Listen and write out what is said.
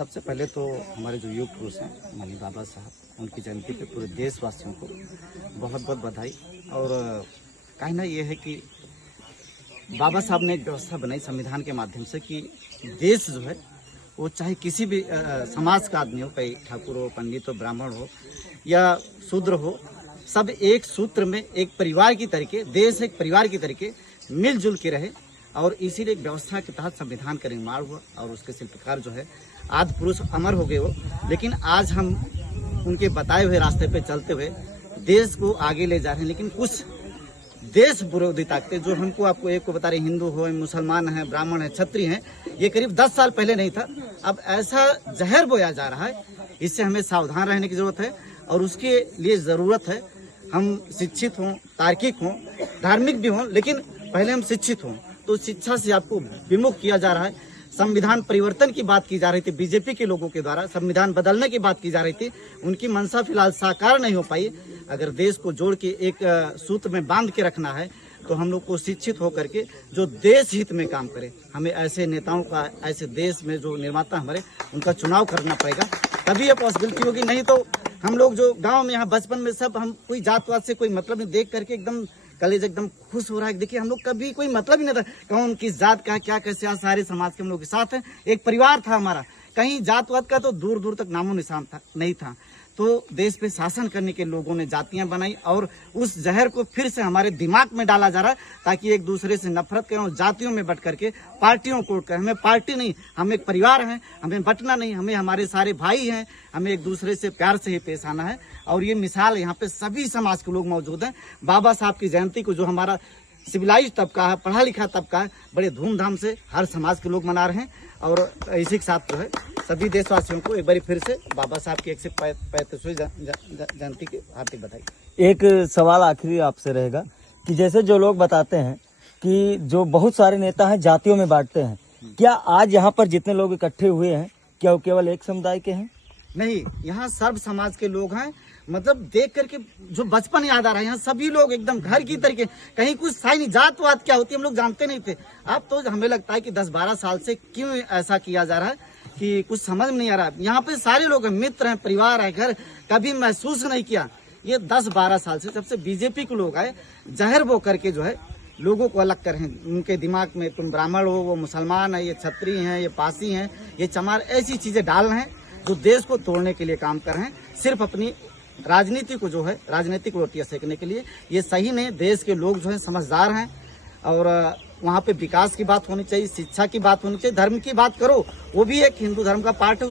सबसे पहले तो हमारे जो युग पुरुष हैं माननीय बाबा साहब, उनकी जयंती पे पूरे देशवासियों को बहुत बहुत बधाई। और कहना ये है कि बाबा साहब ने एक व्यवस्था बनाई संविधान के माध्यम से कि देश जो है वो चाहे किसी भी समाज का आदमी हो, कहीं ठाकुर हो, पंडित हो, ब्राह्मण हो या शूद्र हो, सब एक सूत्र में एक परिवार की तरीके, देश एक परिवार की तरीके मिलजुल के रहे। और इसीलिए एक व्यवस्था के तहत संविधान का निर्माण हुआ और उसके शिल्पकार जो है आदि पुरुष अमर हो गए हो। लेकिन आज हम उनके बताए हुए रास्ते पे चलते हुए देश को आगे ले जा रहे हैं। लेकिन कुछ देश विरोधी ताकतें जो हमको आपको एक को बता रहे, हिंदू हो, मुसलमान हैं, ब्राह्मण हैं, क्षत्रिय हैं, ये करीब 10 साल पहले नहीं था। अब ऐसा जहर बोया जा रहा है, इससे हमें सावधान रहने की जरूरत है। और उसके लिए जरूरत है हम शिक्षित हों, तार्किक हों, धार्मिक भी हों, लेकिन पहले हम शिक्षित हों। तो शिक्षा से आपको विमुख किया जा रहा है। संविधान परिवर्तन की बात की जा रही थी बीजेपी के लोगों के द्वारा, संविधान बदलने की बात की जा रही थी, उनकी मंशा फिलहाल साकार नहीं हो पाई। अगर देश को जोड़ के एक सूत्र में बांध के रखना है तो हम लोग को शिक्षित होकर के जो देश हित में काम करे, हमें ऐसे नेताओं का, ऐसे देश में जो निर्माता हमारे, उनका चुनाव करना पड़ेगा, तभी ये पॉसिबिलिटी होगी। नहीं तो हम लोग जो गाँव में यहाँ बचपन में सब हम कोई जातवाद से कोई मतलब नहीं, देख करके एकदम कलेज एकदम खुश हो रहा है। देखिए हम लोग कभी कोई मतलब ही नहीं था, कौन किस जात का क्या कैसे, आज सारे समाज के हम लोग के साथ हैं, एक परिवार था हमारा, कहीं जातवाद का तो दूर दूर तक नामो निशान था नहीं था। तो देश पे शासन करने के लोगों ने जातियां बनाई और उस जहर को फिर से हमारे दिमाग में डाला जा रहा है ताकि एक दूसरे से नफरत करें और जातियों में बट करके पार्टियों को करें। हमें पार्टी नहीं, हम एक परिवार हैं, हमें बटना नहीं, हमें हमारे सारे भाई हैं, हमें एक दूसरे से प्यार से ही पेश आना है। और ये मिसाल यहाँ पे सभी समाज के लोग मौजूद हैं। बाबा साहब की जयंती को जो हमारा सिविलाइज तबका है, पढ़ा लिखा तबका है, बड़े धूमधाम से हर समाज के लोग मना रहे हैं। और इसी के साथ जो है सभी देशवासियों को एक बार फिर से बाबा साहब की 135वीं जयंती की हार्दिक बधाई। एक सवाल आखिरी आपसे रहेगा कि जैसे जो लोग बताते हैं कि जो बहुत सारे नेता हैं जातियों में बांटते हैं, क्या आज यहाँ पर जितने लोग इकट्ठे हुए हैं क्या वो केवल एक समुदाय के हैं? नहीं, यहाँ सर्व समाज के लोग हैं। मतलब देख करके जो बचपन याद आ रहा है, यहाँ सभी लोग एकदम घर की तरीके, कहीं कुछ साई नहीं, जातवाद क्या होती है हम लोग जानते नहीं थे। अब तो हमें लगता है कि 10-12 साल से क्यों ऐसा किया जा रहा है कि कुछ समझ में नहीं आ रहा। यहाँ पे सारे लोग हैं, मित्र हैं, परिवार है, घर, कभी महसूस नहीं किया। ये 10-12 साल से जब से बीजेपी के लोग आए, जहर बो करके जो है लोगों को अलग कर हैं। उनके दिमाग में तुम ब्राह्मण हो, वो मुसलमान है, ये क्षत्रिय हैं, ये पासी हैं, ये चमार, ऐसी चीजें डाल रहे हैं जो देश को तोड़ने के लिए काम कर रहे हैं, सिर्फ अपनी राजनीति को जो है राजनीतिक रोटियां सेकने के लिए। ये सही नहीं। देश के लोग जो है समझदार हैं और वहाँ पे विकास की बात होनी चाहिए, शिक्षा की बात होनी चाहिए, धर्म की बात करो, वो भी एक हिंदू धर्म का पार्ट है।